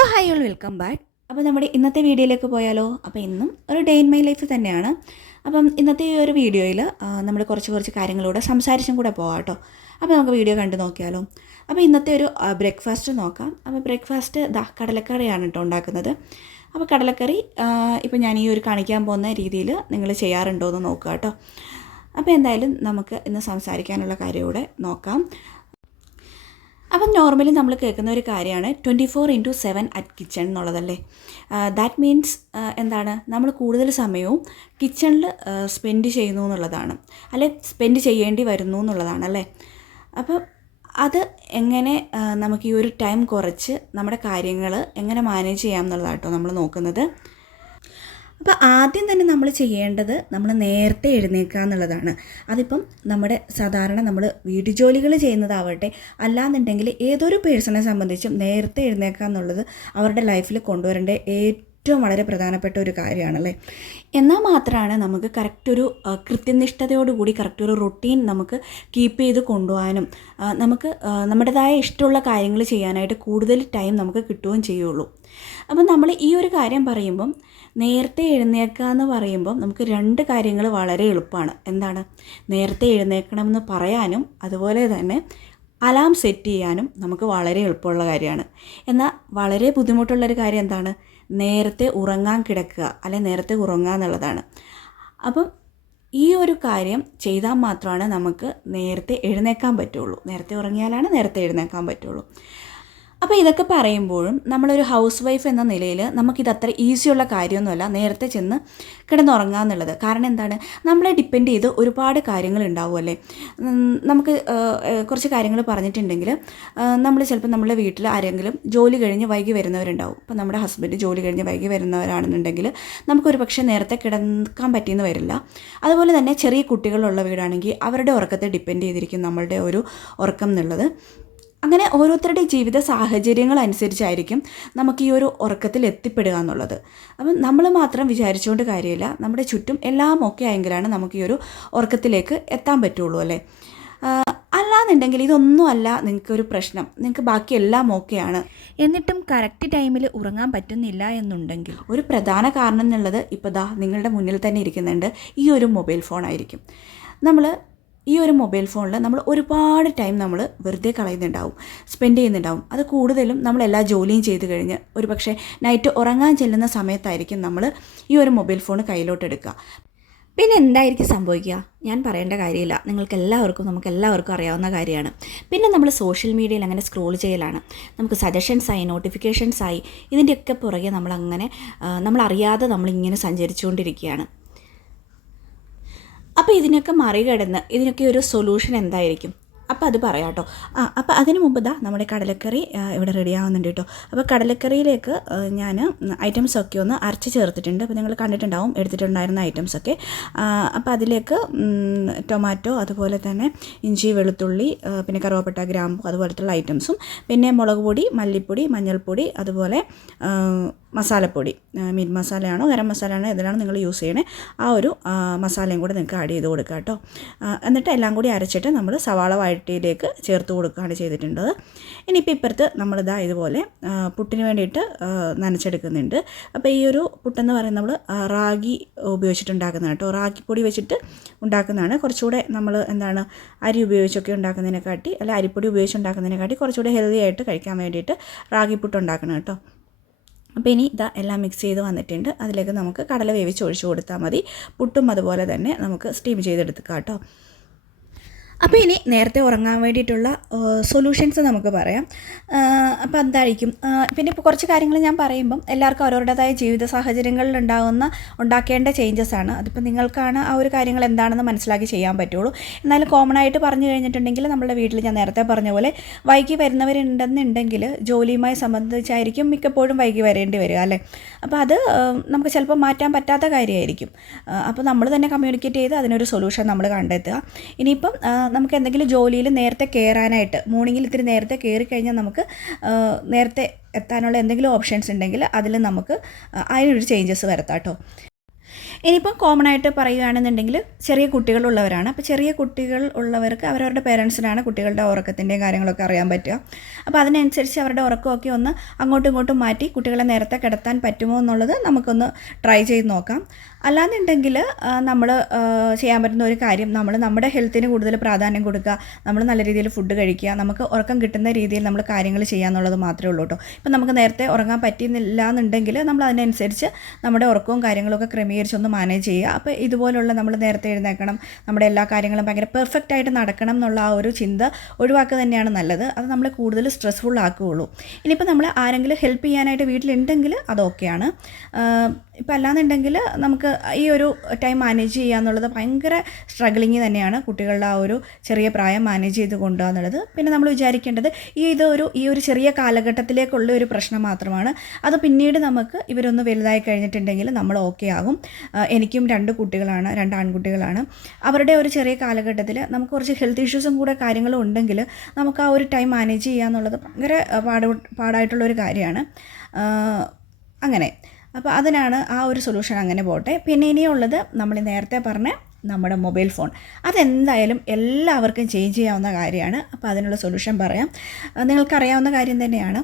Hello hi all welcome back. അപ്പോൾ നമ്മുടെ ഇന്നത്തെ വീഡിയോയിലേക്ക് പോയാലോ? അപ്പോൾ ഇന്നും ഒരു ഡേ ഇൻ മൈ ലൈഫ് തന്നെയാണ്. അപ്പം ഇന്നത്തെ ഈ ഒരു വീഡിയോയിൽ നമ്മൾ കുറച്ച് കാര്യങ്ങളൂടെ സംസാരിച്ചും കൂടെ പോകാം കേട്ടോ. അപ്പോൾ നമുക്ക് വീഡിയോ കണ്ടു നോക്കിയാലോ. അപ്പോൾ ഇന്നത്തെ ഒരു ബ്രേക്ക്ഫാസ്റ്റ് നോക്കാം. അപ്പോൾ ബ്രേക്ക്ഫാസ്റ്റ് കടലക്കറിയാണ് കേട്ടോ ഉണ്ടാക്കുന്നത്. അപ്പോൾ കടലക്കറി ഇപ്പോൾ ഞാൻ ഈ ഒരു കാണിക്കാൻ പോകുന്ന രീതിയിൽ നിങ്ങൾ ചെയ്യാറുണ്ടോ എന്ന് നോക്കുക കേട്ടോ. അപ്പോൾ എന്തായാലും നമുക്ക് ഇന്ന് സംസാരിക്കാനുള്ള കാര്യം കൂടെ നോക്കാം. അപ്പം നോർമലി നമ്മൾ കേൾക്കുന്ന ഒരു കാര്യമാണ് 24/7 അറ്റ് കിച്ചൺ എന്നുള്ളതല്ലേ. ദാറ്റ് മീൻസ് എന്താണ്, നമ്മൾ കൂടുതൽ സമയവും കിച്ചണിൽ സ്പെൻഡ് ചെയ്യുന്നു എന്നുള്ളതാണ്, അല്ലെ സ്പെൻഡ് ചെയ്യേണ്ടി വരുന്നു എന്നുള്ളതാണ് അല്ലേ. അപ്പം അത് എങ്ങനെ നമുക്ക് ഈ ഒരു ടൈം കുറച്ച് നമ്മുടെ കാര്യങ്ങൾ എങ്ങനെ മാനേജ് ചെയ്യാം എന്നുള്ളതാണ് കേട്ടോ നമ്മൾ നോക്കുന്നത്. അപ്പോൾ ആദ്യം തന്നെ നമ്മൾ ചെയ്യേണ്ടത് നമ്മൾ നേരത്തെ എഴുന്നേൽക്കുക എന്നുള്ളതാണ്. അതിപ്പം നമ്മുടെ സാധാരണ നമ്മൾ വീട്ടു ജോലികൾ ചെയ്യുന്നതാവട്ടെ, അല്ലാന്നുണ്ടെങ്കിൽ ഏതൊരു പേഴ്സണെ സംബന്ധിച്ചും നേരത്തെ എഴുന്നേൽക്കുക എന്നുള്ളത് അവരുടെ ലൈഫിൽ കൊണ്ടുവരേണ്ട ഏറ്റവും വളരെ പ്രധാനപ്പെട്ട ഒരു കാര്യമാണല്ലേ. എന്നാൽ മാത്രമാണ് നമുക്ക് കറക്റ്റ് ഒരു കൃത്യനിഷ്ഠതയോടുകൂടി കറക്റ്റ് ഒരു റൊട്ടീൻ നമുക്ക് കീപ്പ് ചെയ്ത് കൊണ്ടുപോകാനും നമുക്ക് നമ്മുടേതായ ഇഷ്ടമുള്ള കാര്യങ്ങൾ ചെയ്യാനായിട്ട് കൂടുതൽ ടൈം നമുക്ക് കിട്ടുകയും ചെയ്യുള്ളൂ. അപ്പം നമ്മൾ ഈ ഒരു കാര്യം പറയുമ്പം നേരത്തെ എഴുന്നേൽക്കുക എന്ന് പറയുമ്പം നമുക്ക് രണ്ട് കാര്യങ്ങൾ വളരെ എളുപ്പമാണ്. എന്താണ്, നേരത്തെ എഴുന്നേൽക്കണമെന്ന് പറയാനും അതുപോലെ തന്നെ അലാം സെറ്റ് ചെയ്യാനും നമുക്ക് വളരെ എളുപ്പമുള്ള കാര്യമാണ്. എന്നാൽ വളരെ ബുദ്ധിമുട്ടുള്ളൊരു കാര്യം എന്താണ്, നേരത്തെ ഉറങ്ങാൻ കിടക്കുക അല്ലെങ്കിൽ നേരത്തെ ഉറങ്ങുക എന്നുള്ളതാണ്. അപ്പം ഈ ഒരു കാര്യം ചെയ്താൽ മാത്രമാണ് നമുക്ക് നേരത്തെ എഴുന്നേൽക്കാൻ പറ്റുള്ളൂ. നേരത്തെ ഉറങ്ങിയാലാണ് നേരത്തെ എഴുന്നേൽക്കാൻ പറ്റുള്ളൂ. അപ്പോൾ ഇതൊക്കെ പറയുമ്പോഴും നമ്മളൊരു ഹൗസ് വൈഫ് എന്ന നിലയിൽ നമുക്കിതത്ര ഈസിയുള്ള കാര്യമൊന്നുമല്ല നേരത്തെ ചെന്ന് കിടന്നുറങ്ങുക എന്നുള്ളത്. കാരണം എന്താണ്, നമ്മളെ ഡിപ്പെൻഡ് ചെയ്ത് ഒരുപാട് കാര്യങ്ങൾ ഉണ്ടാവുമല്ലേ. നമുക്ക് കുറച്ച് കാര്യങ്ങൾ പറഞ്ഞിട്ടുണ്ടെങ്കിൽ നമ്മൾ ചിലപ്പോൾ നമ്മുടെ വീട്ടിൽ ആരെങ്കിലും ജോലി കഴിഞ്ഞ് വൈകി വരുന്നവരുണ്ടാവും. ഇപ്പോൾ നമ്മുടെ ഹസ്ബൻഡ് ജോലി കഴിഞ്ഞ് വൈകി വരുന്നവരാണെന്നുണ്ടെങ്കിൽ നമുക്കൊരു പക്ഷേ നേരത്തെ കിടക്കാൻ പറ്റിയെന്ന് വരില്ല. അതുപോലെ തന്നെ ചെറിയ കുട്ടികളുള്ള വീടാണെങ്കിൽ അവരുടെ ഉറക്കത്തെ ഡിപ്പെൻഡ് ചെയ്തിരിക്കും നമ്മളുടെ ഒരു ഉറക്കം എന്നുള്ളത്. അങ്ങനെ ഓരോരുത്തരുടെ ജീവിത സാഹചര്യങ്ങൾ അനുസരിച്ചായിരിക്കും നമുക്ക് ഈ ഒരു ഉറക്കത്തിൽ എത്തിപ്പെടുക എന്നുള്ളത്. അപ്പം നമ്മൾ മാത്രം വിചാരിച്ചുകൊണ്ട് കാര്യമില്ല, നമ്മുടെ ചുറ്റും എല്ലാം ഓക്കെ ആയെങ്കിലാണ് നമുക്ക് ഈ ഒരു ഉറക്കത്തിലേക്ക് എത്താൻ പറ്റുള്ളൂ അല്ലേ. അല്ലാന്നുണ്ടെങ്കിൽ ഇതൊന്നും അല്ല നിങ്ങൾക്കൊരു പ്രശ്നം, നിങ്ങൾക്ക് ബാക്കി എല്ലാം ഓക്കെയാണ്, എന്നിട്ടും കറക്റ്റ് ടൈമിൽ ഉറങ്ങാൻ പറ്റുന്നില്ല എന്നുണ്ടെങ്കിൽ ഒരു പ്രധാന കാരണം എന്നുള്ളത് ഇപ്പോൾ നിങ്ങളുടെ മുന്നിൽ തന്നെ ഇരിക്കുന്നുണ്ട്, ഈ ഒരു മൊബൈൽ ഫോണായിരിക്കും. ഈ ഒരു മൊബൈൽ ഫോണിൽ നമ്മൾ ഒരുപാട് ടൈം നമ്മൾ വെറുതെ കളയുന്നുണ്ടാവും, സ്പെൻഡ് ചെയ്യുന്നുണ്ടാവും. അത് കൂടുതലും നമ്മൾ എല്ലാ ജോലിയും ചെയ്ത് കഴിഞ്ഞ് ഒരു പക്ഷേ നൈറ്റ് ഉറങ്ങാൻ ചെല്ലുന്ന സമയത്തായിരിക്കും നമ്മൾ ഈ ഒരു മൊബൈൽ ഫോൺ കയ്യിലോട്ട് എടുക്കുക. പിന്നെ എന്തായിരിക്കും സംഭവിക്കുക, ഞാൻ പറയേണ്ട കാര്യമില്ല, നമുക്കെല്ലാവർക്കും അറിയാവുന്ന കാര്യമാണ്. പിന്നെ നമ്മൾ സോഷ്യൽ മീഡിയയിൽ അങ്ങനെ സ്ക്രോൾ ചെയ്യലാണ്. നമുക്ക് സജഷൻസായി, നോട്ടിഫിക്കേഷൻസായി, ഇതിൻ്റെയൊക്കെ പുറകെ നമ്മളറിയാതെ നമ്മളിങ്ങനെ സഞ്ചരിച്ചുകൊണ്ടിരിക്കുകയാണ്. അപ്പോൾ ഇതിനൊക്കെ മറികടന്ന് ഇതിനൊക്കെ ഒരു സൊല്യൂഷൻ എന്തായിരിക്കും, അപ്പോൾ അത് പറയാം കേട്ടോ. അപ്പോൾ അതിന് മുമ്പ് നമ്മുടെ കടലക്കറി ഇവിടെ റെഡി ആവുന്നുണ്ട് കേട്ടോ. അപ്പോൾ കടലക്കറിയിലേക്ക് ഞാൻ ഐറ്റംസൊക്കെ ഒന്ന് അരച്ച് ചേർത്തിട്ടുണ്ട്. അപ്പോൾ നിങ്ങൾ കണ്ടിട്ടുണ്ടാവും എടുത്തിട്ടുണ്ടായിരുന്ന ഐറ്റംസൊക്കെ. അപ്പോൾ അതിലേക്ക് ടൊമാറ്റോ, അതുപോലെ തന്നെ ഇഞ്ചി, വെളുത്തുള്ളി, പിന്നെ കറുവപ്പട്ട, ഗ്രാമ്പു, അതുപോലത്തുള്ള ഐറ്റംസും, പിന്നെ മുളക് പൊടി, മല്ലിപ്പൊടി, മഞ്ഞൾപ്പൊടി, അതുപോലെ മസാലപ്പൊടി, മീറ്റ് മസാലയാണോ ഗരം മസാലയാണോ ഇതിലാണ് നിങ്ങൾ യൂസ് ചെയ്യണേ, ആ ഒരു മസാലയും കൂടെ നിങ്ങൾക്ക് ആഡ് ചെയ്ത് കൊടുക്കുക കേട്ടോ. എന്നിട്ട് എല്ലാം കൂടി അരച്ചിട്ട് നമ്മൾ സവാള വഴറ്റിയിലേക്ക് ചേർത്ത് കൊടുക്കുകയാണ് ചെയ്തിട്ടുള്ളത്. ഇനിയിപ്പോൾ ഇപ്പുറത്ത് നമ്മളിതാ ഇതുപോലെ പുട്ടിന് വേണ്ടിയിട്ട് നനച്ചെടുക്കുന്നുണ്ട്. അപ്പോൾ ഈ ഒരു പുട്ടെന്ന് പറയുന്നത് നമ്മൾ റാഗി ഉപയോഗിച്ചിട്ടുണ്ടാക്കുന്നത് കേട്ടോ. റാഗിപ്പൊടി വെച്ചിട്ട് ഉണ്ടാക്കുന്നതാണ് കുറച്ചുകൂടെ നമ്മൾ അരി ഉപയോഗിച്ചൊക്കെ ഉണ്ടാക്കുന്നതിനെക്കാട്ടി, അല്ല അരിപ്പൊടി ഉപയോഗിച്ചുണ്ടാക്കുന്നതിനെക്കാട്ടി കുറച്ചുകൂടെ ഹെൽത്തി ആയിട്ട് കഴിക്കാൻ വേണ്ടിയിട്ട് റാഗി പുട്ട് ഉണ്ടാക്കണം കേട്ടോ. അപ്പോൾ ഇനി എല്ലാം മിക്സ് ചെയ്ത് വന്നിട്ടുണ്ട്. അതിലേക്ക് നമുക്ക് കടല വേവിച്ച് ഒഴിച്ചു കൊടുത്താൽ മതി. പുട്ടും അതുപോലെ തന്നെ നമുക്ക് സ്റ്റീം ചെയ്തെടുക്കാം കേട്ടോ. അപ്പോൾ ഇനി നേരത്തെ ഉറങ്ങാൻ വേണ്ടിയിട്ടുള്ള സൊല്യൂഷൻസ് നമുക്ക് പറയാം. അപ്പോൾ എന്തായിരിക്കും, പിന്നെ ഇപ്പോൾ കുറച്ച് കാര്യങ്ങൾ ഞാൻ പറയുമ്പം എല്ലാവർക്കും അവരവരുടേതായ ജീവിത സാഹചര്യങ്ങളിൽ ഉണ്ടാക്കേണ്ട ചേഞ്ചസ് ആണ്. അതിപ്പോൾ നിങ്ങൾക്കാണ് ആ ഒരു കാര്യങ്ങൾ എന്താണെന്ന് മനസ്സിലാക്കി ചെയ്യാൻ പറ്റുള്ളൂ. എന്നാലും കോമൺ ആയിട്ട് പറഞ്ഞു കഴിഞ്ഞിട്ടുണ്ടെങ്കിൽ നമ്മുടെ വീട്ടിൽ ഞാൻ നേരത്തെ പറഞ്ഞ പോലെ വൈകി വരുന്നവരുണ്ടെന്നുണ്ടെങ്കിൽ ജോലിയുമായി സംബന്ധിച്ചായിരിക്കും മിക്കപ്പോഴും വൈകി വരേണ്ടി വരിക അല്ലേ. അപ്പോൾ അത് നമുക്ക് ചിലപ്പോൾ മാറ്റാൻ പറ്റാത്ത കാര്യമായിരിക്കും. അപ്പോൾ നമ്മൾ തന്നെ കമ്മ്യൂണിക്കേറ്റ് ചെയ്ത് അതിനൊരു സൊല്യൂഷൻ നമ്മൾ കണ്ടെത്തുക. ഇനിയിപ്പം നമുക്ക് എന്തെങ്കിലും ജോലിയിൽ നേരത്തെ കയറാനായിട്ട് മോർണിംഗിൽ ഇത്തിരി നേരത്തെ കയറി കഴിഞ്ഞാൽ നമുക്ക് നേരത്തെ എത്താനുള്ള എന്തെങ്കിലും ഓപ്ഷൻസ് ഉണ്ടെങ്കിൽ അതിൽ നമുക്ക് അതിനൊരു ചേഞ്ചസ് വരുത്താം കേട്ടോ. ഇനിയിപ്പം കോമൺ ആയിട്ട് പറയുകയാണെന്നുണ്ടെങ്കിൽ ചെറിയ കുട്ടികളുള്ളവരാണ്. അപ്പോൾ ചെറിയ കുട്ടികൾ ഉള്ളവർക്ക് അവരവരുടെ പേരൻസിനാണ് കുട്ടികളുടെ ഉറക്കത്തിൻ്റെയും കാര്യങ്ങളൊക്കെ അറിയാൻ പറ്റുക. അപ്പോൾ അതിനനുസരിച്ച് അവരുടെ ഉറക്കമൊക്കെ ഒന്ന് അങ്ങോട്ടും ഇങ്ങോട്ടും മാറ്റി കുട്ടികളെ നേരത്തെ കിടത്താൻ പറ്റുമോ എന്നുള്ളത് നമുക്കൊന്ന് ട്രൈ ചെയ്ത് നോക്കാം. അല്ലാന്നുണ്ടെങ്കിൽ നമ്മൾ ചെയ്യാൻ പറ്റുന്ന ഒരു കാര്യം, നമ്മൾ നമ്മുടെ ഹെൽത്തിന് കൂടുതൽ പ്രാധാന്യം കൊടുക്കുക, നമ്മൾ നല്ല രീതിയിൽ ഫുഡ് കഴിക്കുക, നമുക്ക് ഉറക്കം കിട്ടുന്ന രീതിയിൽ നമ്മൾ കാര്യങ്ങൾ ചെയ്യുക എന്നുള്ളത് മാത്രമേ ഉള്ളൂ കേട്ടോ. ഇപ്പം നമുക്ക് നേരത്തെ ഉറങ്ങാൻ പറ്റുന്നില്ല എന്നുണ്ടെങ്കിൽ നമ്മൾ അതിനനുസരിച്ച് നമ്മുടെ ഉറക്കവും കാര്യങ്ങളൊക്കെ ക്രമീകരിച്ചൊന്ന് മാനേജ് ചെയ്യുക. അപ്പോൾ ഇതുപോലുള്ള നമ്മൾ നേരത്തെ എഴുന്നേൽക്കണം, നമ്മുടെ എല്ലാ കാര്യങ്ങളും ഭയങ്കര പെർഫെക്റ്റ് ആയിട്ട് നടക്കണം എന്നുള്ള ആ ഒരു ചിന്ത ഒഴിവാക്കുക തന്നെയാണ് നല്ലത്. അത് നമ്മളെ കൂടുതൽ സ്ട്രെസ്ഫുൾ ആക്കുകയുള്ളൂ. ഇനിയിപ്പോൾ നമ്മൾ ആരെങ്കിലും ഹെൽപ്പ് ചെയ്യാനായിട്ട് വീട്ടിലുണ്ടെങ്കിൽ അതൊക്കെയാണ്. ഇപ്പം അല്ലാന്നുണ്ടെങ്കിൽ നമുക്ക് ഈ ഒരു ടൈം മാനേജ് ചെയ്യുക എന്നുള്ളത് ഭയങ്കര സ്ട്രഗ്ലിങ് തന്നെയാണ്, കുട്ടികളുടെ ആ ഒരു ചെറിയ പ്രായം മാനേജ് ചെയ്ത് കൊണ്ടുപോകുക എന്നുള്ളത്. പിന്നെ നമ്മൾ വിചാരിക്കേണ്ടത് ഈ ഒരു ചെറിയ കാലഘട്ടത്തിലേക്കുള്ള ഒരു പ്രശ്നം മാത്രമാണ്. അത് പിന്നീട് നമുക്ക് ഇവരൊന്ന് വലുതായി കഴിഞ്ഞിട്ടുണ്ടെങ്കിൽ നമ്മൾ ഓക്കെ ആകും. എനിക്കും 2 കുട്ടികളാണ്, 2 ആൺകുട്ടികളാണ്. അവരുടെ ഒരു ചെറിയ കാലഘട്ടത്തിൽ നമുക്ക് കുറച്ച് ഹെൽത്ത് ഇഷ്യൂസും കൂടെ കാര്യങ്ങളും ഉണ്ടെങ്കിൽ നമുക്ക് ആ ഒരു ടൈം മാനേജ് ചെയ്യുക എന്നുള്ളത് ഭയങ്കര പാടായിട്ടുള്ളൊരു കാര്യമാണ്. അങ്ങനെ അപ്പോൾ അതിനാണ് ആ ഒരു സൊല്യൂഷൻ, അങ്ങനെ പോട്ടെ. പിന്നെ ഇനിയുള്ളത് നമ്മൾ നേരത്തെ പറഞ്ഞ നമ്മുടെ മൊബൈൽ ഫോൺ, അതെന്തായാലും എല്ലാവർക്കും ചേഞ്ച് ചെയ്യാവുന്ന കാര്യമാണ്. അപ്പോൾ അതിനുള്ള സൊല്യൂഷൻ പറയാം. നിങ്ങൾക്കറിയാവുന്ന കാര്യം തന്നെയാണ്.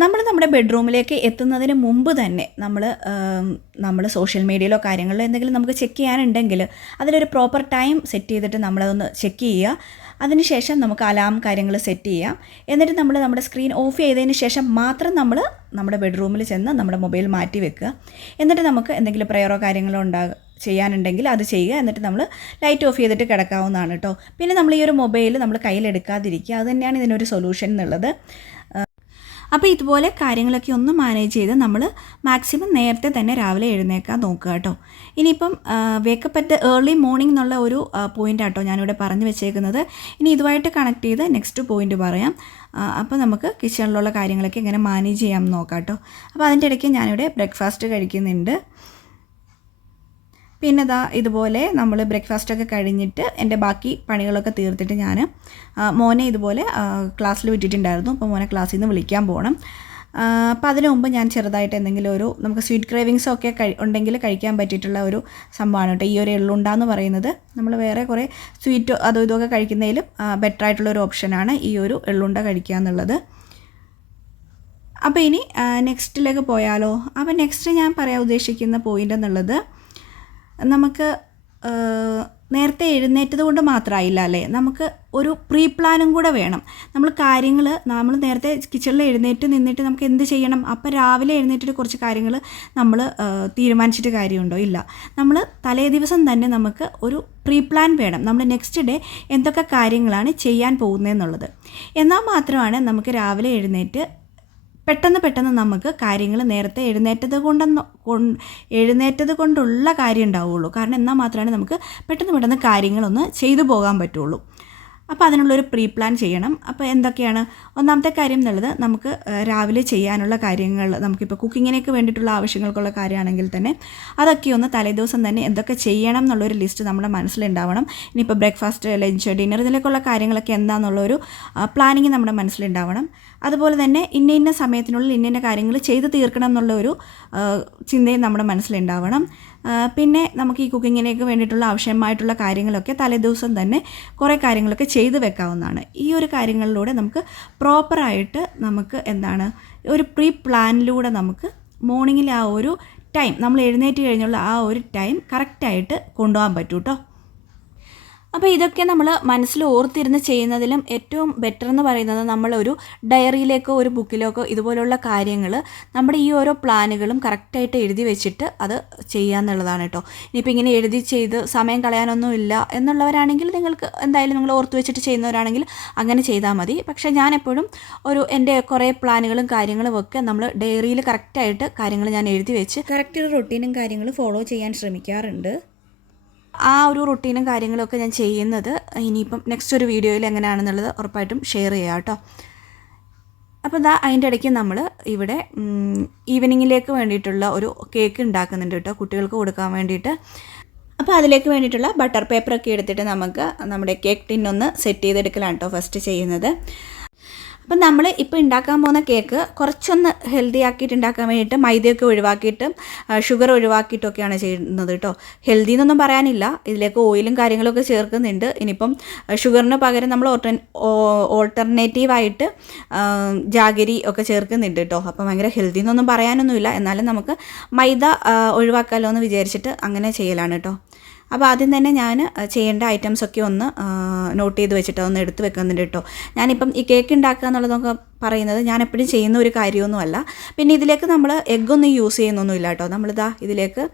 നമ്മുടെ ബെഡ്റൂമിലേക്ക് എത്തുന്നതിന് മുമ്പ് തന്നെ നമ്മൾ സോഷ്യൽ മീഡിയയിലോ കാര്യങ്ങളിലോ എന്തെങ്കിലും നമുക്ക് ചെക്ക് ചെയ്യാനുണ്ടെങ്കിൽ അതിലൊരു പ്രോപ്പർ ടൈം സെറ്റ് ചെയ്തിട്ട് നമ്മളതൊന്ന് ചെക്ക് ചെയ്യുക. അതിനുശേഷം നമുക്ക് അലാം കാര്യങ്ങൾ സെറ്റ് ചെയ്യാം. എന്നിട്ട് നമ്മുടെ സ്ക്രീൻ ഓഫ് ചെയ്തതിന് ശേഷം മാത്രം നമ്മുടെ ബെഡ്റൂമിൽ ചെന്ന് നമ്മുടെ മൊബൈൽ മാറ്റി വെക്കുക. എന്നിട്ട് നമുക്ക് എന്തെങ്കിലും പ്രയറോ കാര്യങ്ങളോ ചെയ്യാനുണ്ടെങ്കിൽ അത് ചെയ്യുക. എന്നിട്ട് നമ്മൾ ലൈറ്റ് ഓഫ് ചെയ്തിട്ട് കിടക്കാവുന്നതാണ് കേട്ടോ. പിന്നെ നമ്മൾ ഈ ഒരു മൊബൈൽ നമ്മൾ കയ്യിലെടുക്കാതിരിക്കുക. അത് തന്നെയാണ് ഇതിനൊരു സൊല്യൂഷൻ എന്നുള്ളത്. അപ്പോൾ ഇതുപോലെ കാര്യങ്ങളൊക്കെ ഒന്ന് മാനേജ് ചെയ്ത് നമ്മൾ മാക്സിമം നേരത്തെ തന്നെ രാവിലെ എഴുന്നേക്കാൻ നോക്കുക കേട്ടോ. ഇനിയിപ്പം വേക്കപ്പ് അറ്റ് ഏർലി മോർണിംഗ് എന്നുള്ള ഒരു പോയിൻ്റ് ആട്ടോ ഞാനിവിടെ പറഞ്ഞു വെച്ചേക്കുന്നത്. ഇനി ഇതുമായിട്ട് കണക്ട് ചെയ്ത് നെക്സ്റ്റ് പോയിൻ്റ് പറയാം. അപ്പോൾ നമുക്ക് കിച്ചണിലുള്ള കാര്യങ്ങളൊക്കെ എങ്ങനെ മാനേജ് ചെയ്യാം നോക്കാം കേട്ടോ. അപ്പോൾ അതിൻ്റെ ഇടയ്ക്ക് ഞാനിവിടെ ബ്രേക്ക്ഫാസ്റ്റ് കഴിക്കുന്നുണ്ട്. പിന്നെ ഇതുപോലെ നമ്മൾ ബ്രേക്ക്ഫാസ്റ്റൊക്കെ കഴിഞ്ഞിട്ട് എൻ്റെ ബാക്കി പണികളൊക്കെ തീർത്തിട്ട് ഞാൻ മോനെ ഇതുപോലെ ക്ലാസ്സിൽ വിട്ടിട്ടുണ്ടായിരുന്നു. അപ്പോൾ മോനെ ക്ലാസ്സിൽ നിന്ന് വിളിക്കാൻ പോകണം. അപ്പോൾ അതിനു മുമ്പ് ഞാൻ ചെറുതായിട്ട് എന്തെങ്കിലും നമുക്ക് സ്വീറ്റ് ക്രേവിങ്സൊക്കെ ഉണ്ടെങ്കിൽ കഴിക്കാൻ പറ്റിയിട്ടുള്ള ഒരു സംഭവമാണ് കേട്ടോ ഈ ഒരു എള്ളുണ്ടാന്ന് പറയുന്നത്. നമ്മൾ വേറെ കുറേ സ്വീറ്റ് അതും ഇതൊക്കെ കഴിക്കുന്നതിലും ബെറ്റർ ആയിട്ടുള്ളൊരു ഓപ്ഷനാണ് ഈ ഒരു എള്ളുണ്ട കഴിക്കുക എന്നുള്ളത്. അപ്പോൾ ഇനി നെക്സ്റ്റിലേക്ക് പോയാലോ. അപ്പോൾ നെക്സ്റ്റ് ഞാൻ പറയാൻ ഉദ്ദേശിക്കുന്ന പോയിൻ്റ് എന്നുള്ളത്, നമുക്ക് നേരത്തെ എഴുന്നേറ്റത് കൊണ്ട് മാത്രമായില്ല അല്ലേ, നമുക്ക് ഒരു പ്രീ പ്ലാനും കൂടെ വേണം. നമ്മൾ നേരത്തെ കിച്ചണിൽ എഴുന്നേറ്റ് നിന്നിട്ട് നമുക്ക് എന്ത് ചെയ്യണം, അപ്പോൾ രാവിലെ എഴുന്നേറ്റിട്ട് കുറച്ച് കാര്യങ്ങൾ നമ്മൾ തീരുമാനിച്ചിട്ട് കാര്യമുണ്ടോ? ഇല്ല. നമ്മൾ തലേ ദിവസം തന്നെ നമുക്ക് ഒരു പ്രീ പ്ലാൻ വേണം. നമ്മൾ നെക്സ്റ്റ് ഡേ എന്തൊക്കെ കാര്യങ്ങളാണ് ചെയ്യാൻ പോകുന്നതെന്നുള്ളത്. എന്നാൽ മാത്രമാണ് നമുക്ക് രാവിലെ എഴുന്നേറ്റ് പെട്ടെന്ന് നമുക്ക് കാര്യങ്ങൾ നേരത്തെ എഴുന്നേറ്റത് കൊണ്ടുള്ള കാര്യം ഉണ്ടാവുള്ളൂ. കാരണം എന്നാൽ മാത്രമാണ് നമുക്ക് പെട്ടെന്ന് കാര്യങ്ങളൊന്ന് ചെയ്തു പോകാൻ പറ്റുള്ളൂ. അപ്പോൾ അതിനുള്ളൊരു പ്രീ പ്ലാൻ ചെയ്യണം. അപ്പോൾ എന്തൊക്കെയാണ്? ഒന്നാമത്തെ കാര്യം എന്നുള്ളത്, നമുക്ക് രാവിലെ ചെയ്യാനുള്ള കാര്യങ്ങൾ, നമുക്കിപ്പോൾ കുക്കിങ്ങിനൊക്കെ വേണ്ടിയിട്ടുള്ള ആവശ്യങ്ങൾക്കുള്ള കാര്യമാണെങ്കിൽ തന്നെ അതൊക്കെ ഒന്ന് തലേദിവസം തന്നെ എന്തൊക്കെ ചെയ്യണം എന്നുള്ളൊരു ലിസ്റ്റ് നമ്മുടെ മനസ്സിലുണ്ടാവണം. ഇനിയിപ്പോൾ ബ്രേക്ക്ഫാസ്റ്റ്, ലഞ്ച്, ഡിന്നർ ഇതിലേക്കുള്ള കാര്യങ്ങളൊക്കെ എന്താണെന്നുള്ളൊരു പ്ലാനിങ് നമ്മുടെ മനസ്സിലുണ്ടാവണം. അതുപോലെ തന്നെ ഇന്ന സമയത്തിനുള്ളിൽ ഇന്ന കാര്യങ്ങൾ ചെയ്ത് തീർക്കണം എന്നുള്ളൊരു ചിന്തയും നമ്മുടെ മനസ്സിലുണ്ടാവണം. പിന്നെ നമുക്ക് ഈ കുക്കിങ്ങിലേക്ക് വേണ്ടിയിട്ടുള്ള ആവശ്യമായിട്ടുള്ള കാര്യങ്ങളൊക്കെ തലേദിവസം തന്നെ കുറേ കാര്യങ്ങളൊക്കെ ചെയ്ത് വെക്കാവുന്നതാണ്. ഈ ഒരു കാര്യങ്ങളിലൂടെ നമുക്ക് പ്രോപ്പറായിട്ട് നമുക്ക് ഒരു പ്രീ പ്ലാനിലൂടെ നമുക്ക് മോർണിംഗിൽ ആ ഒരു ടൈം, നമ്മൾ എഴുന്നേറ്റ് കഴിഞ്ഞുള്ള ആ ഒരു ടൈം കറക്റ്റായിട്ട് കൊണ്ടുപോകാൻ പറ്റും കേട്ടോ. അപ്പോൾ ഇതൊക്കെ നമ്മൾ മനസ്സിൽ ഓർത്തിരുന്ന് ചെയ്യുന്നതിലും ഏറ്റവും ബെറ്റർ എന്ന് പറയുന്നത് നമ്മളൊരു ഡയറിയിലേക്കോ ഒരു ബുക്കിലേക്കോ ഇതുപോലുള്ള കാര്യങ്ങൾ നമ്മുടെ ഈ ഓരോ പ്ലാനുകളും കറക്റ്റായിട്ട് എഴുതി വെച്ചിട്ട് അത് ചെയ്യുക എന്നുള്ളതാണ് കേട്ടോ. ഇനിയിപ്പോൾ ഇങ്ങനെ എഴുതി ചെയ്ത് സമയം കളയാനൊന്നും ഇല്ല എന്നുള്ളവരാണെങ്കിൽ നിങ്ങൾക്ക് എന്തായാലും നിങ്ങൾ ഓർത്ത് വെച്ചിട്ട് ചെയ്യുന്നവരാണെങ്കിൽ അങ്ങനെ ചെയ്താൽ മതി. പക്ഷേ ഞാനെപ്പോഴും എൻ്റെ കുറേ പ്ലാനുകളും കാര്യങ്ങളും ഒക്കെ നമ്മൾ ഡയറിയിൽ കറക്റ്റായിട്ട് കാര്യങ്ങൾ ഞാൻ എഴുതി വെച്ച് കറക്റ്റ് ഒരു റൊട്ടീനും കാര്യങ്ങളും ഫോളോ ചെയ്യാൻ ശ്രമിക്കാറുണ്ട്. ആ ഒരു റൊട്ടീനും കാര്യങ്ങളൊക്കെ ഞാൻ ചെയ്യുന്നത് ഇനിയിപ്പം നെക്സ്റ്റ് ഒരു വീഡിയോയിൽ എങ്ങനെയാണെന്നുള്ളത് ഉറപ്പായിട്ടും ഷെയർ ചെയ്യാം കേട്ടോ. അപ്പോൾ അതിൻ്റെ ഇടയ്ക്ക് നമ്മൾ ഇവിടെ ഈവനിങ്ങിലേക്ക് വേണ്ടിയിട്ടുള്ള ഒരു കേക്ക് ഉണ്ടാക്കുന്നുണ്ട് കേട്ടോ, കുട്ടികൾക്ക് കൊടുക്കാൻ വേണ്ടിയിട്ട്. അപ്പോൾ അതിലേക്ക് വേണ്ടിയിട്ടുള്ള ബട്ടർ പേപ്പറൊക്കെ എടുത്തിട്ട് നമുക്ക് നമ്മുടെ കേക്ക് ടിന്നൊന്ന് സെറ്റ് ചെയ്തെടുക്കലാണ് കേട്ടോ ഫസ്റ്റ് ചെയ്യുന്നത്. അപ്പം നമ്മൾ ഇപ്പോൾ ഉണ്ടാക്കാൻ പോകുന്ന കേക്ക് കുറച്ചൊന്ന് ഹെൽത്തി ആക്കിയിട്ട് ഉണ്ടാക്കാൻ വേണ്ടിയിട്ട് മൈദയൊക്കെ ഒഴിവാക്കിയിട്ടും ഷുഗർ ഒഴിവാക്കിയിട്ടൊക്കെയാണ് ചെയ്യുന്നത് കേട്ടോ. ഹെൽത്തി എന്നൊന്നും പറയാനില്ല, ഇതിലേക്ക് ഓയിലും കാര്യങ്ങളൊക്കെ ചേർക്കുന്നുണ്ട്. ഇനിയിപ്പം ഷുഗറിന് പകരം നമ്മൾ ഓൾട്ടർനേറ്റീവായിട്ട് ജാഗരി ഒക്കെ ചേർക്കുന്നുണ്ട് കേട്ടോ. അപ്പം ഭയങ്കര ഹെൽത്തി എന്നൊന്നും പറയാനൊന്നുമില്ല, എന്നാലും നമുക്ക് മൈദ ഒഴിവാക്കാമല്ലോ എന്ന് വിചാരിച്ചിട്ട് അങ്ങനെ ചെയ്യലാണ് കേട്ടോ. അപ്പോൾ ആദ്യം തന്നെ ഞാൻ ചെയ്യേണ്ട ഐറ്റംസൊക്കെ ഒന്ന് നോട്ട് ചെയ്ത് വെച്ചിട്ട് അതൊന്ന് എടുത്ത് വെക്കുന്നുണ്ട് കേട്ടോ. ഞാനിപ്പം ഈ കേക്ക് ഉണ്ടാക്കുക എന്നുള്ളതൊക്കെ പറയുന്നത് ഞാൻ എപ്പോഴും ചെയ്യുന്ന ഒരു കാര്യമൊന്നുമല്ല. പിന്നെ ഇതിലേക്ക് നമ്മൾ എഗ്ഗൊന്നും യൂസ് ചെയ്യുന്നൊന്നുമില്ല കേട്ടോ. നമ്മളിതാ ഇതിലേക്ക്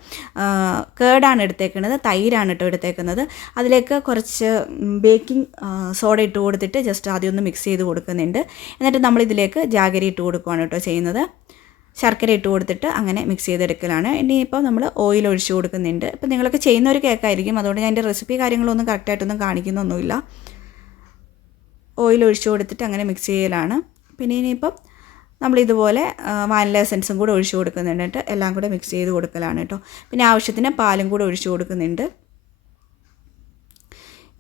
കേടാണ് എടുത്തേക്കുന്നത്, തൈരാണ് കേട്ടോ എടുത്തേക്കുന്നത്. അതിലേക്ക് കുറച്ച് ബേക്കിംഗ് സോഡ ഇട്ട് കൊടുത്തിട്ട് ജസ്റ്റ് ആദ്യം ഒന്ന് മിക്സ് ചെയ്ത് കൊടുക്കുന്നുണ്ട്. എന്നിട്ട് നമ്മളിതിലേക്ക് ജാഗരി ഇട്ട് കൊടുക്കുകയാണ് കേട്ടോ ചെയ്യുന്നത്. ശർക്കര ഇട്ട് കൊടുത്തിട്ട് അങ്ങനെ മിക്സ് ചെയ്തെടുക്കലാണ്. ഇനിയിപ്പോൾ നമ്മൾ ഓയിൽ ഒഴിച്ച് കൊടുക്കുന്നുണ്ട്. ഇപ്പോൾ നിങ്ങളൊക്കെ ചെയ്യുന്ന ഒരു കേക്കായിരിക്കും, അതുകൊണ്ട് ഞാൻ എൻ്റെ റെസിപ്പി കാര്യങ്ങളൊന്നും കറക്റ്റായിട്ടൊന്നും കാണിക്കുന്നൊന്നുമില്ല. ഓയിൽ ഒഴിച്ച് കൊടുത്തിട്ട് അങ്ങനെ മിക്സ് ചെയ്യലാണ്. പിന്നെ ഇനിയിപ്പം നമ്മളിതുപോലെ വാനില എസൻസും കൂടെ ഒഴിച്ച് കൊടുക്കുന്നുണ്ട്. എല്ലാം കൂടെ മിക്സ് ചെയ്ത് കൊടുക്കലാണ് കേട്ടോ. പിന്നെ ആവശ്യത്തിന് പാലും കൂടെ ഒഴിച്ച് കൊടുക്കുന്നുണ്ട്.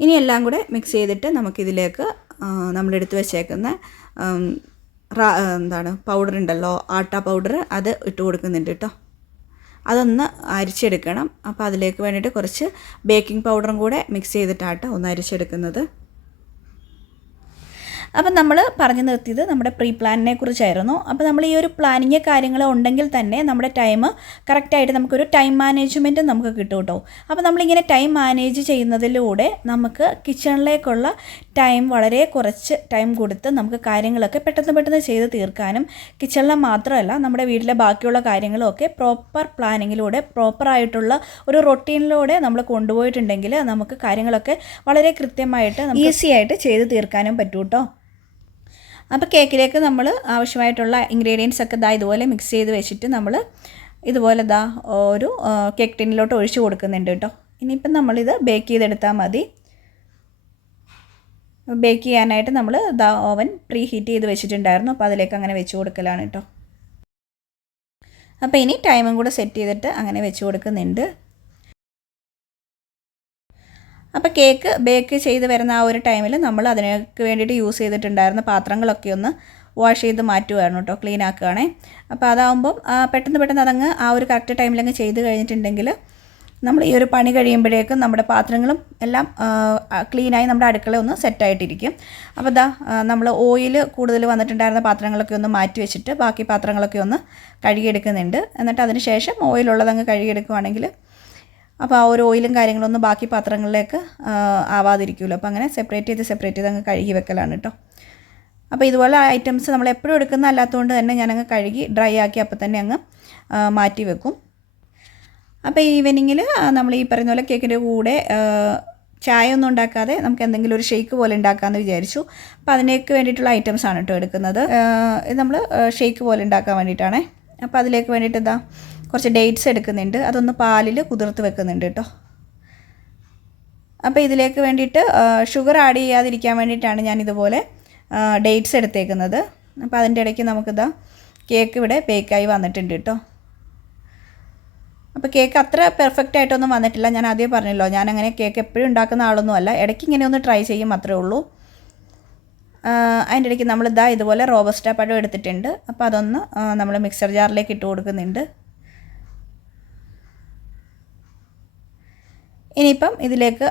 ഇനി എല്ലാം കൂടെ മിക്സ് ചെയ്തിട്ട് നമുക്കിതിലേക്ക് നമ്മളെടുത്ത് വെച്ചേക്കുന്ന പൗഡർ ഉണ്ടല്ലോ, ആട്ട പൗഡർ, അത് ഇട്ട് കൊടുക്കുന്നുണ്ട് കേട്ടോ. അതൊന്ന് അരിച്ചെടുക്കണം. അപ്പോൾ അതിലേക്ക് വേണ്ടിയിട്ട് കുറച്ച് ബേക്കിംഗ് പൗഡറും കൂടെ മിക്സ് ചെയ്തിട്ടാട്ടോ ഒന്ന് അരിച്ചെടുക്കുന്നത്. അപ്പം നമ്മൾ പറഞ്ഞു നിർത്തിയത് നമ്മുടെ പ്രീ പ്ലാനിനെ കുറിച്ചായിരുന്നു. അപ്പോൾ നമ്മൾ ഈ ഒരു പ്ലാനിങ് കാര്യങ്ങൾ ഉണ്ടെങ്കിൽ തന്നെ നമ്മുടെ ടൈം കറക്റ്റായിട്ട് നമുക്കൊരു ടൈം മാനേജ്മെൻറ്റ് നമുക്ക് കിട്ടും കേട്ടോ. അപ്പോൾ നമ്മളിങ്ങനെ ടൈം മാനേജ് ചെയ്യുന്നതിലൂടെ നമുക്ക് കിച്ചണിലേക്കുള്ള ടൈം വളരെ കുറച്ച് ടൈം കൊടുത്ത് നമുക്ക് കാര്യങ്ങളൊക്കെ പെട്ടെന്ന് ചെയ്ത് തീർക്കാനും, കിച്ചണിലെ മാത്രമല്ല നമ്മുടെ വീട്ടിലെ ബാക്കിയുള്ള കാര്യങ്ങളൊക്കെ പ്രോപ്പർ പ്ലാനിങ്ങിലൂടെ പ്രോപ്പറായിട്ടുള്ള ഒരു റൊട്ടീനിലൂടെ നമ്മൾ കൊണ്ടുപോയിട്ടുണ്ടെങ്കിൽ നമുക്ക് കാര്യങ്ങളൊക്കെ വളരെ കൃത്യമായിട്ട് ഈസി ആയിട്ട് ചെയ്ത് തീർക്കാനും പറ്റും കേട്ടോ. അപ്പോൾ കേക്കിലേക്ക് നമ്മൾ ആവശ്യമായിട്ടുള്ള ഇൻഗ്രീഡിയൻസ് ഒക്കെ ഇതുപോലെ മിക്സ് ചെയ്ത് വെച്ചിട്ട് നമ്മൾ ഇതുപോലെ ഒരു കേക്ക് ടിന്നിലോട്ട് ഒഴിച്ച് കൊടുക്കുന്നുണ്ട് കേട്ടോ. ഇനിയിപ്പം നമ്മളിത് ബേക്ക് ചെയ്തെടുത്താൽ മതി. ബേക്ക് ചെയ്യാനായിട്ട് നമ്മൾ ഓവൻ പ്രീ ഹീറ്റ് ചെയ്ത് വെച്ചിട്ടുണ്ടായിരുന്നു. അപ്പോൾ അതിലേക്ക് അങ്ങനെ വെച്ച് കൊടുക്കലാണ് കേട്ടോ. അപ്പോൾ ഇനി ടൈമും കൂടെ സെറ്റ് ചെയ്തിട്ട് അങ്ങനെ വെച്ച് കൊടുക്കുന്നുണ്ട്. അപ്പോൾ കേക്ക് ബേക്ക് ചെയ്ത് വരുന്ന ആ ഒരു ടൈമിൽ നമ്മൾ അതിനൊക്കെ വേണ്ടിയിട്ട് യൂസ് ചെയ്തിട്ടുണ്ടായിരുന്ന പാത്രങ്ങളൊക്കെ ഒന്ന് വാഷ് ചെയ്ത് മാറ്റുകയാണ് കേട്ടോ, ക്ലീൻ ആക്കുകയാണേ. അപ്പോൾ അതാകുമ്പം പെട്ടെന്ന് അതങ്ങ് ആ ഒരു കറക്റ്റ് ടൈമിലങ്ങ് ചെയ്ത് കഴിഞ്ഞിട്ടുണ്ടെങ്കിൽ നമ്മൾ ഈ ഒരു പണി കഴിയുമ്പോഴേക്കും നമ്മുടെ പാത്രങ്ങളും എല്ലാം ക്ലീനായി നമ്മുടെ അടുക്കള ഒന്ന് സെറ്റായിട്ടിരിക്കും. അപ്പോൾ നമ്മൾ ഓയിൽ കൂടുതൽ വന്നിട്ടുണ്ടായിരുന്ന പാത്രങ്ങളൊക്കെ ഒന്ന് മാറ്റി വെച്ചിട്ട് ബാക്കി പാത്രങ്ങളൊക്കെ ഒന്ന് കഴുകിയെടുക്കുന്നുണ്ട്. എന്നിട്ട് അതിന് ശേഷം ഓയിലുള്ളതങ്ങ് കഴുകിയെടുക്കുകയാണെങ്കിൽ അപ്പോൾ ആ ഒരു ഓയിലും കാര്യങ്ങളൊന്നും ബാക്കി പാത്രങ്ങളിലേക്ക് ആവാതിരിക്കുമല്ലോ. അപ്പോൾ അങ്ങനെ സെപ്പറേറ്റ് ചെയ്ത് അങ്ങ് കഴുകി വെക്കലാണ് കേട്ടോ. അപ്പോൾ ഇതുപോലെ ഐറ്റംസ് നമ്മൾ എപ്പോഴും എടുക്കുന്ന അല്ലാത്തതുകൊണ്ട് തന്നെ ഞാനങ്ങ് കഴുകി ഡ്രൈ ആക്കി അപ്പോൾ തന്നെ അങ്ങ് മാറ്റി വെക്കും. അപ്പോൾ ഈവനിങ്ങിൽ നമ്മൾ ഈ പറയുന്ന പോലെ കേക്കിൻ്റെ കൂടെ ചായ ഒന്നും ഉണ്ടാക്കാതെ നമുക്ക് എന്തെങ്കിലും ഒരു ഷേക്ക് പോലെ ഉണ്ടാക്കാമെന്ന് വിചാരിച്ചു. അപ്പോൾ അതിനേക്ക് വേണ്ടിയിട്ടുള്ള ഐറ്റംസാണ് കേട്ടോ എടുക്കുന്നത്. ഇത് നമ്മൾ ഷേക്ക് പോലെ ഉണ്ടാക്കാൻ വേണ്ടിയിട്ടാണേ. അപ്പോൾ അതിലേക്ക് വേണ്ടിയിട്ട് കുറച്ച് ഡേറ്റ്സ് എടുക്കുന്നുണ്ട്. അതൊന്ന് പാലിൽ കുതിർത്ത് വെക്കുന്നുണ്ട് കേട്ടോ. അപ്പോൾ ഇതിലേക്ക് വേണ്ടിയിട്ട് ഷുഗർ ആഡ് ചെയ്യാതിരിക്കാൻ വേണ്ടിയിട്ടാണ് ഞാനിതുപോലെ ഡേറ്റ്സ് എടുത്തേക്കുന്നത്. അപ്പോൾ അതിൻ്റെ ഇടയ്ക്ക് കേക്ക് ഇവിടെ ബേക്കായി വന്നിട്ടുണ്ട് കേട്ടോ. അപ്പോൾ കേക്ക് അത്ര പെർഫെക്റ്റ് ആയിട്ടൊന്നും വന്നിട്ടില്ല. ഞാൻ ആദ്യം പറഞ്ഞല്ലോ, ഞാനങ്ങനെ കേക്ക് എപ്പോഴും ഉണ്ടാക്കുന്ന ആളൊന്നും അല്ല. ഇടയ്ക്ക് ഇങ്ങനെ ഒന്ന് ട്രൈ ചെയ്യും അത്രേ ഉള്ളൂ. അതിൻ്റെ ഇടയ്ക്ക് നമ്മൾ ഇതുപോലെ റോബസ്റ്റ പഴം എടുത്തിട്ടുണ്ട്. അപ്പോൾ അതൊന്ന് നമ്മൾ മിക്സർ ജാറിലേക്ക് ഇട്ട് കൊടുക്കുന്നുണ്ട്. ഇനിയിപ്പം ഇതിലേക്ക്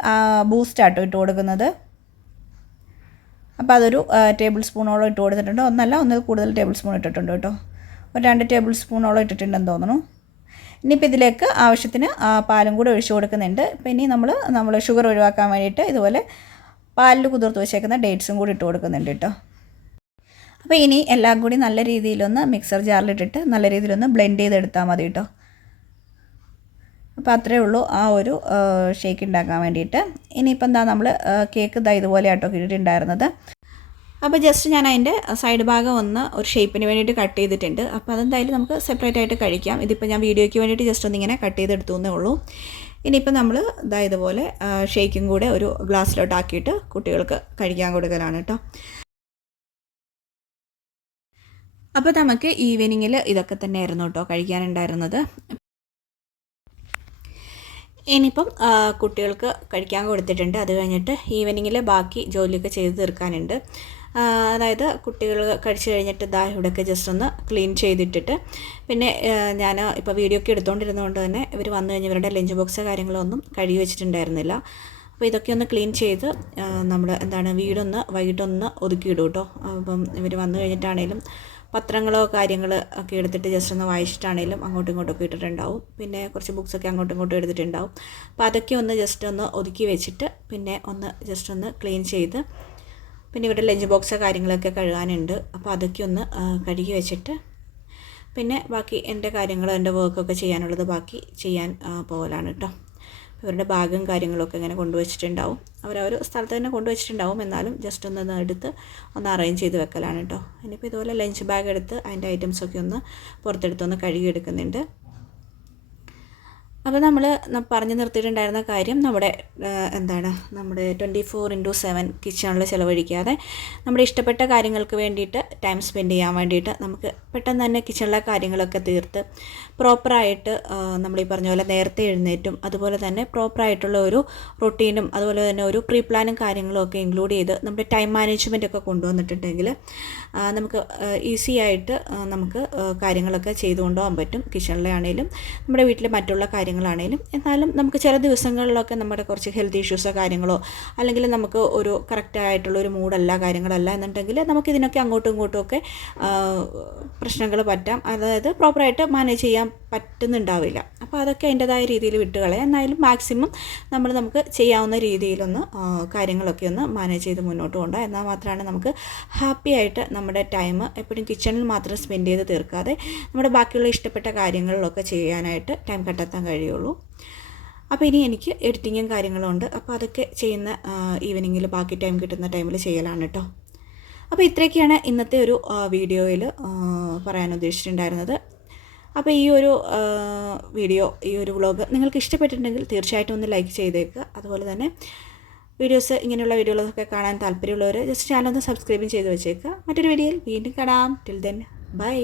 ബൂസ്റ്റാട്ടോ ഇട്ട് കൊടുക്കുന്നത്. അപ്പോൾ അതൊരു ടേബിൾ സ്പൂണോളം ഇട്ട് കൊടുത്തിട്ടുണ്ട്. ഒന്നിൽ കൂടുതൽ ടേബിൾ സ്പൂൺ ഇട്ടിട്ടുണ്ട് കേട്ടോ. ഒരു 2 ടേബിൾ സ്പൂണോളം ഇട്ടിട്ടുണ്ടെന്ന് തോന്നുന്നു. ഇനിയിപ്പോൾ ഇതിലേക്ക് ആവശ്യത്തിന് പാലും കൂടെ ഒഴിച്ച് കൊടുക്കുന്നുണ്ട്. അപ്പോൾ ഇനി നമ്മൾ ഷുഗർ ഒഴിവാക്കാൻ വേണ്ടിയിട്ട് ഇതുപോലെ പാലിൽ കുതിർത്ത് വെച്ചേക്കുന്ന ഡേറ്റ്സും കൂടി ഇട്ട് കൊടുക്കുന്നുണ്ട് കേട്ടോ. അപ്പോൾ ഇനി എല്ലാം കൂടി നല്ല രീതിയിലൊന്ന് മിക്സർ ജാറിലിട്ടിട്ട് നല്ല രീതിയിലൊന്ന് ബ്ലെൻഡ് ചെയ്തെടുത്താൽ മതി കേട്ടോ. അപ്പോൾ അത്രയേ ഉള്ളൂ ആ ഒരു ഷേക്ക് ഉണ്ടാക്കാൻ വേണ്ടിയിട്ട്. ഇനിയിപ്പോൾ നമ്മൾ കേക്ക് ഇതുപോലെ ആട്ടോ കിട്ടിയിട്ടുണ്ടായിരുന്നത്. അപ്പോൾ ജസ്റ്റ് ഞാൻ അതിൻ്റെ സൈഡ് ഭാഗം ഒരു ഷേപ്പിന് വേണ്ടിയിട്ട് കട്ട് ചെയ്തിട്ടുണ്ട്. അപ്പോൾ അതെന്തായാലും നമുക്ക് സെപ്പറേറ്റ് ആയിട്ട് കഴിക്കാം. ഇതിപ്പോൾ ഞാൻ വീഡിയോയ്ക്ക് വേണ്ടിയിട്ട് ജസ്റ്റ് ഒന്നിങ്ങനെ കട്ട് ചെയ്തെടുത്തു എന്നേ ഉള്ളൂ. ഇനിയിപ്പോൾ നമ്മൾ ഇതുപോലെ ഷേക്കും കൂടെ ഒരു ഗ്ലാസ്സിലോട്ടാക്കിയിട്ട് കുട്ടികൾക്ക് കഴിക്കാൻ കൊടുക്കലാണ് കേട്ടോ. അപ്പോൾ നമുക്ക് ഈവനിങ്ങിൽ ഇതൊക്കെ തന്നെയായിരുന്നു കേട്ടോ കഴിക്കാനുണ്ടായിരുന്നത്. ഇനിയിപ്പം കുട്ടികൾക്ക് കഴിക്കാൻ കൊടുത്തിട്ടുണ്ട്. അത് കഴിഞ്ഞിട്ട് ഈവനിങ്ങിൽ ബാക്കി ജോലിയൊക്കെ ചെയ്ത് തീർക്കാനുണ്ട്. അതായത് കുട്ടികൾ കഴിച്ച് കഴിഞ്ഞിട്ട് ഇവിടെയൊക്കെ ജസ്റ്റ് ഒന്ന് ക്ലീൻ ചെയ്തിട്ടിട്ട് പിന്നെ ഞാൻ ഇപ്പോൾ വീഡിയോ ഒക്കെ എടുത്തുകൊണ്ടിരുന്നതുകൊണ്ട് തന്നെ ഇവർ വന്നു കഴിഞ്ഞ് ഇവരുടെ ലഞ്ച് ബോക്സ് കാര്യങ്ങളൊന്നും കഴുകി വെച്ചിട്ടുണ്ടായിരുന്നില്ല. അപ്പോൾ ഇതൊക്കെ ഒന്ന് ക്ലീൻ ചെയ്ത് നമ്മൾ വീടൊന്ന് വൈകിട്ടൊന്ന് ഒതുക്കിയിടും കേട്ടോ. അപ്പം ഇവർ വന്നു കഴിഞ്ഞിട്ടാണേലും പത്രങ്ങളോ കാര്യങ്ങൾ ഒക്കെ എടുത്തിട്ട് ജസ്റ്റ് ഒന്ന് വായിച്ചിട്ടാണേലും അങ്ങോട്ടും ഇങ്ങോട്ടൊക്കെ ഇട്ടിട്ടുണ്ടാവും. പിന്നെ കുറച്ച് ബുക്സൊക്കെ അങ്ങോട്ടും ഇങ്ങോട്ടും എടുത്തിട്ടുണ്ടാവും. അപ്പോൾ അതൊക്കെ ഒന്ന് ജസ്റ്റ് ഒന്ന് ഒതുക്കി വെച്ചിട്ട് പിന്നെ ഒന്ന് ജസ്റ്റ് ഒന്ന് ക്ലീൻ ചെയ്ത് പിന്നെ ഇവിടെ ലഞ്ച് ബോക്സ് കാര്യങ്ങളൊക്കെ കഴുകാനുണ്ട്. അപ്പോൾ അതൊക്കെ ഒന്ന് കഴുകി വെച്ചിട്ട് പിന്നെ ബാക്കി എൻ്റെ കാര്യങ്ങൾ എൻ്റെ വർക്കൊക്കെ ചെയ്യാനുള്ളത് ബാക്കി ചെയ്യാൻ പോകലാണ് കേട്ടോ. ഇവരുടെ ബാഗും കാര്യങ്ങളൊക്കെ ഇങ്ങനെ കൊണ്ടുവച്ചിട്ടുണ്ടാവും. അവരൊരു സ്ഥലത്ത് തന്നെ കൊണ്ടുവച്ചിട്ടുണ്ടാവും. എന്നാലും ജസ്റ്റ് ഒന്ന് എടുത്ത് ഒന്ന് അറേഞ്ച് ചെയ്ത് വെക്കലാണ് കേട്ടോ. ഇനിയിപ്പോൾ ഇതുപോലെ ലഞ്ച് ബാഗ് എടുത്ത് അതിൻ്റെ ഐറ്റംസൊക്കെ ഒന്ന് പുറത്തെടുത്തൊന്ന് കഴുകിയെടുക്കുന്നുണ്ട്. അപ്പോൾ നമ്മൾ പറഞ്ഞു നിർത്തിയിട്ടുണ്ടായിരുന്ന കാര്യം നമ്മുടെ നമ്മുടെ 24/7 കിച്ചണിൽ ചിലവഴിക്കാതെ നമ്മുടെ ഇഷ്ടപ്പെട്ട കാര്യങ്ങൾക്ക് വേണ്ടിയിട്ട് ടൈം സ്പെൻഡ് ചെയ്യാൻ വേണ്ടിയിട്ട് നമുക്ക് പെട്ടെന്ന് തന്നെ കിച്ചണിലെ കാര്യങ്ങളൊക്കെ തീർത്ത് പ്രോപ്പറായിട്ട് നമ്മൾ ഈ പറഞ്ഞ പോലെ നേരത്തെ എഴുന്നേറ്റും അതുപോലെ തന്നെ പ്രോപ്പറായിട്ടുള്ള ഒരു റൊട്ടീനും അതുപോലെ തന്നെ ഒരു പ്രീ പ്ലാനും കാര്യങ്ങളും ഒക്കെ ഇൻക്ലൂഡ് ചെയ്ത് നമ്മുടെ ടൈം മാനേജ്മെൻ്റ് ഒക്കെ കൊണ്ടുവന്നിട്ടുണ്ടെങ്കിൽ നമുക്ക് ഈസി ആയിട്ട് നമുക്ക് കാര്യങ്ങളൊക്കെ ചെയ്തു കൊണ്ടുപോകാൻ പറ്റും. കിച്ചണിലെ ആണെങ്കിലും നമ്മുടെ വീട്ടിലെ മറ്റുള്ള കാര്യങ്ങളാണെങ്കിലും. എന്നാലും നമുക്ക് ചില ദിവസങ്ങളിലൊക്കെ നമ്മുടെ കുറച്ച് ഹെൽത്ത് ഇഷ്യൂസോ കാര്യങ്ങളോ അല്ലെങ്കിൽ നമുക്ക് ഒരു കറക്റ്റായിട്ടുള്ളൊരു മൂഡല്ല കാര്യങ്ങളല്ല എന്നുണ്ടെങ്കിൽ നമുക്കിതിനൊക്കെ അങ്ങോട്ടും ഇങ്ങോട്ടും ഒക്കെ പ്രശ്നങ്ങൾ പറ്റാം. അതായത് പ്രോപ്പറായിട്ട് മാനേജ് ചെയ്യാൻ പറ്റുന്നുണ്ടാവില്ല. അപ്പോൾ അതൊക്കെ അതിൻ്റെതായ രീതിയിൽ വിട്ടുകളയാം. എന്നാലും മാക്സിമം നമുക്ക് ചെയ്യാവുന്ന രീതിയിലൊന്ന് കാര്യങ്ങളൊക്കെ ഒന്ന് മാനേജ് ചെയ്ത് മുന്നോട്ട് കൊണ്ടുപോകാം. എന്നാൽ മാത്രമാണ് നമുക്ക് ഹാപ്പി ആയിട്ട് നമ്മുടെ ടൈം എപ്പോഴും കിച്ചണിൽ മാത്രം സ്പെൻഡ് ചെയ്ത് തീർക്കാതെ നമ്മുടെ ബാക്കിയുള്ള ഇഷ്ടപ്പെട്ട കാര്യങ്ങളിലൊക്കെ ചെയ്യാനായിട്ട് ടൈം കണ്ടെത്താൻ കഴിയുള്ളൂ. അപ്പോൾ ഇനി എനിക്ക് എഡിറ്റിങ്ങും കാര്യങ്ങളും ഉണ്ട്. അപ്പോൾ അതൊക്കെ ചെയ്യുന്ന ഈവനിങ്ങിൽ ബാക്കി ടൈം കിട്ടുന്ന ടൈമിൽ ചെയ്യലാണ് കേട്ടോ. അപ്പോൾ ഇത്രയൊക്കെയാണ് ഇന്നത്തെ ഒരു വീഡിയോയിൽ പറയാൻ ഉദ്ദേശിച്ചിട്ടുണ്ടായിരുന്നത്. അപ്പോൾ ഈ ഒരു വീഡിയോ ഈ ഒരു വ്ളോഗ് നിങ്ങൾക്ക് ഇഷ്ടപ്പെട്ടിട്ടുണ്ടെങ്കിൽ തീർച്ചയായിട്ടും ഒന്ന് ലൈക്ക് ചെയ്തേക്കുക. അതുപോലെ തന്നെ വീഡിയോസ് ഇങ്ങനെയുള്ള വീഡിയോകളൊക്കെ കാണാൻ താല്പര്യമുള്ളവർ ജസ്റ്റ് ചാനൽ ഒന്ന് സബ്സ്ക്രൈബും ചെയ്ത് വെച്ചേക്കുക. മറ്റൊരു വീഡിയോയിൽ വീണ്ടും കാണാം. Till then bye.